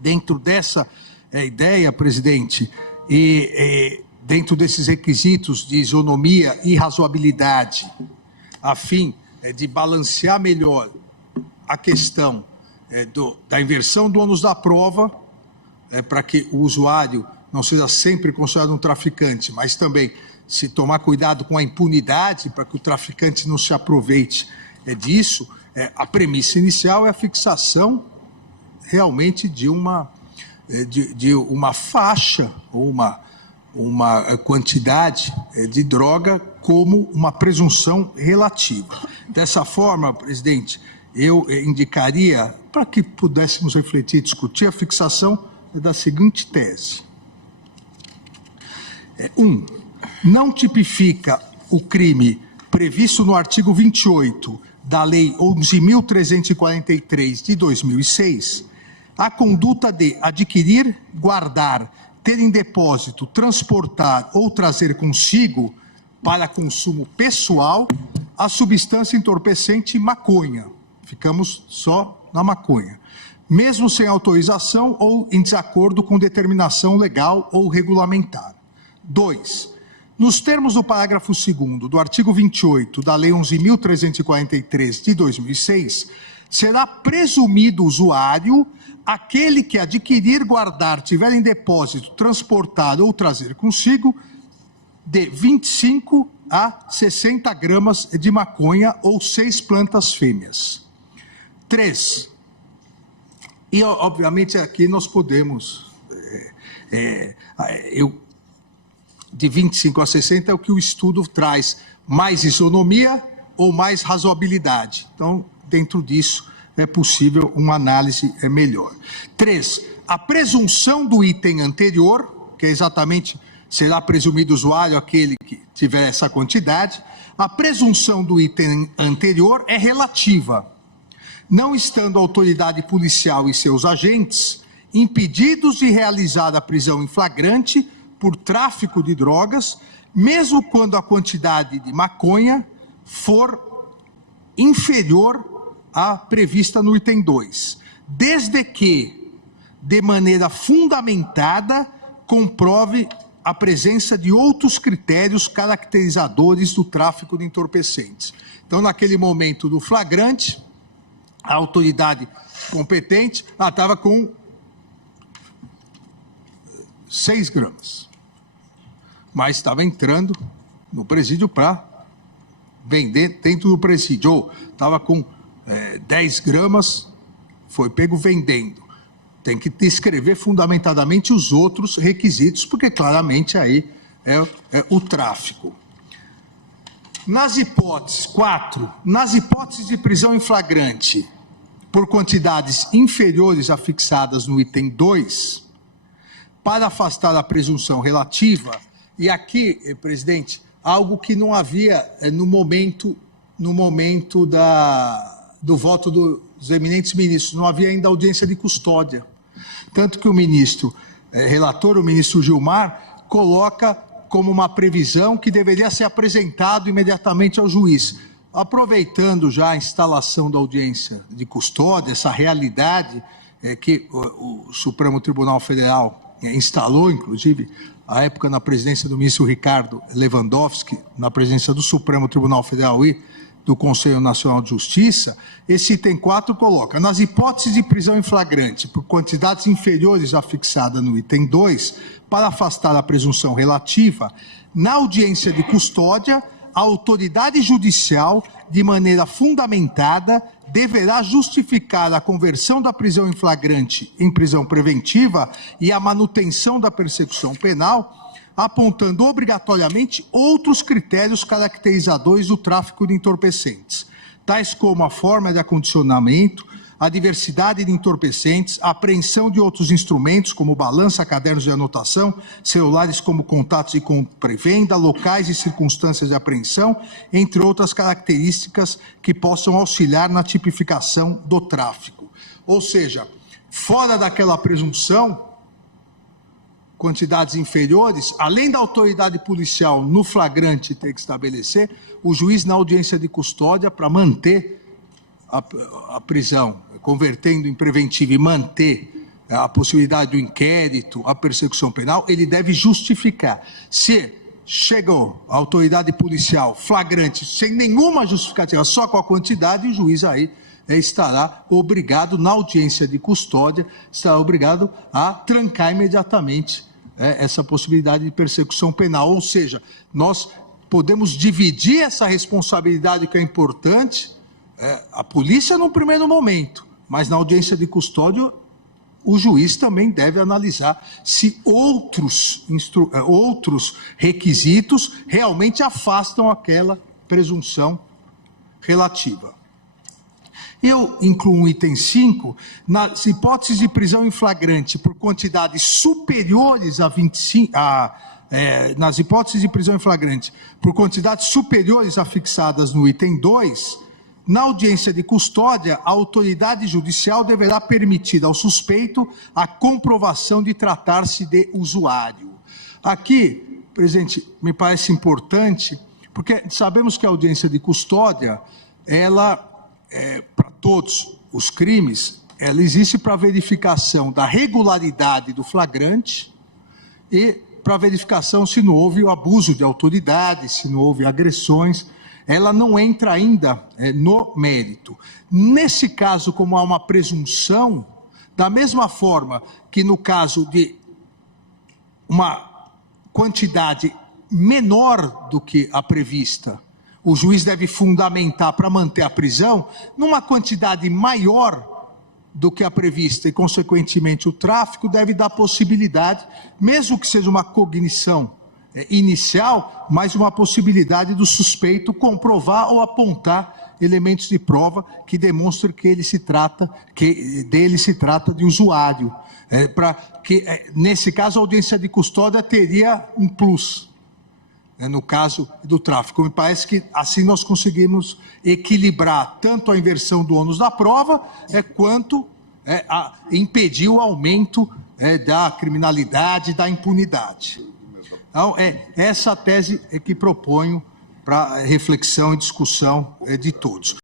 Dentro dessa ideia, presidente, e dentro desses requisitos de isonomia e razoabilidade, a fim de balancear melhor a questão da inversão do ônus da prova, para que o usuário não seja sempre considerado um traficante, mas também se tomar cuidado com a impunidade, para que o traficante não se aproveite disso, a premissa inicial é a fixação realmente de uma faixa ou uma quantidade de droga como uma presunção relativa. Dessa forma, presidente, eu indicaria, para que pudéssemos refletir e discutir, a fixação da seguinte tese. 1. Não tipifica o crime previsto no artigo 28 da Lei 11.343 de 2006, a conduta de adquirir, guardar, ter em depósito, transportar ou trazer consigo para consumo pessoal a substância entorpecente maconha. Ficamos só na maconha. Mesmo sem autorização ou em desacordo com determinação legal ou regulamentar. 2. Nos termos do parágrafo 2º do artigo 28 da Lei 11.343 de 2006, será presumido usuário aquele que adquirir, guardar, tiver em depósito, transportar ou trazer consigo de 25 a 60 gramas de maconha ou 6 plantas fêmeas. 3. E, obviamente, aqui nós podemos... de 25 a 60 é o que o estudo traz, mais isonomia ou mais razoabilidade. Então, dentro disso, é possível uma análise melhor. 3. A presunção do item anterior, que é exatamente, será presumido usuário aquele que tiver essa quantidade, a presunção do item anterior é relativa, não estando a autoridade policial e seus agentes impedidos de realizar a prisão em flagrante por tráfico de drogas, mesmo quando a quantidade de maconha for inferior à prevista no item 2, desde que, de maneira fundamentada, comprove a presença de outros critérios caracterizadores do tráfico de entorpecentes. Então, naquele momento do flagrante, a autoridade competente estava com 6 gramas, mas estava entrando no presídio para vender dentro do presídio, ou estava com 10 gramas, foi pego vendendo. Tem que descrever fundamentadamente os outros requisitos, porque claramente aí é o tráfico. Nas hipóteses, 4, nas hipóteses de prisão em flagrante por quantidades inferiores a fixadas no item 2, para afastar a presunção relativa, e aqui, presidente, algo que não havia no momento do voto dos eminentes ministros, não havia ainda audiência de custódia. Tanto que o ministro relator, o ministro Gilmar, coloca como uma previsão que deveria ser apresentado imediatamente ao juiz. Aproveitando já a instalação da audiência de custódia, essa realidade que o Supremo Tribunal Federal instalou, inclusive, à época na presidência do ministro Ricardo Lewandowski, na presidência do Supremo Tribunal Federal e do Conselho Nacional de Justiça, esse item 4 coloca, nas hipóteses de prisão em flagrante por quantidades inferiores à fixada no item 2, para afastar a presunção relativa, na audiência de custódia, a autoridade judicial, de maneira fundamentada, deverá justificar a conversão da prisão em flagrante em prisão preventiva e a manutenção da persecução penal, apontando obrigatoriamente outros critérios caracterizadores do tráfico de entorpecentes, tais como a forma de acondicionamento, a diversidade de entorpecentes, a apreensão de outros instrumentos, como balança, cadernos de anotação, celulares como contatos de compra e venda, locais e circunstâncias de apreensão, entre outras características que possam auxiliar na tipificação do tráfico. Ou seja, fora daquela presunção, quantidades inferiores, além da autoridade policial no flagrante ter que estabelecer, o juiz na audiência de custódia, para manter a prisão, convertendo em preventiva e manter a possibilidade do inquérito, a persecução penal, ele deve justificar. Se chegou a autoridade policial flagrante, sem nenhuma justificativa, só com a quantidade, o juiz aí estará obrigado, na audiência de custódia, estará obrigado a trancar imediatamente essa possibilidade de persecução penal. Ou seja, nós podemos dividir essa responsabilidade que é importante, a polícia no primeiro momento, mas na audiência de custódia o juiz também deve analisar se outros requisitos realmente afastam aquela presunção relativa. Eu incluo um item 5, nas hipóteses de prisão em flagrante por quantidades superiores a 25, nas hipóteses de prisão em flagrante por quantidades superiores a fixadas no item 2, na audiência de custódia, a autoridade judicial deverá permitir ao suspeito a comprovação de tratar-se de usuário. Aqui, presidente, me parece importante, porque sabemos que a audiência de custódia, ela, para todos os crimes, ela existe para verificação da regularidade do flagrante e para verificação se não houve o abuso de autoridade, se não houve agressões. Ela não entra ainda no mérito. Nesse caso, como há uma presunção, da mesma forma que no caso de uma quantidade menor do que a prevista, o juiz deve fundamentar para manter a prisão, numa quantidade maior do que a prevista e, consequentemente, o tráfico deve dar possibilidade, mesmo que seja uma cognição inicial, mas uma possibilidade do suspeito comprovar ou apontar elementos de prova que demonstrem que dele se trata de usuário. Nesse caso, a audiência de custódia teria um plus, no caso do tráfico. Me parece que assim nós conseguimos equilibrar tanto a inversão do ônus da prova, quanto impedir o aumento da criminalidade, da impunidade. Então, essa a tese que proponho para reflexão e discussão de todos.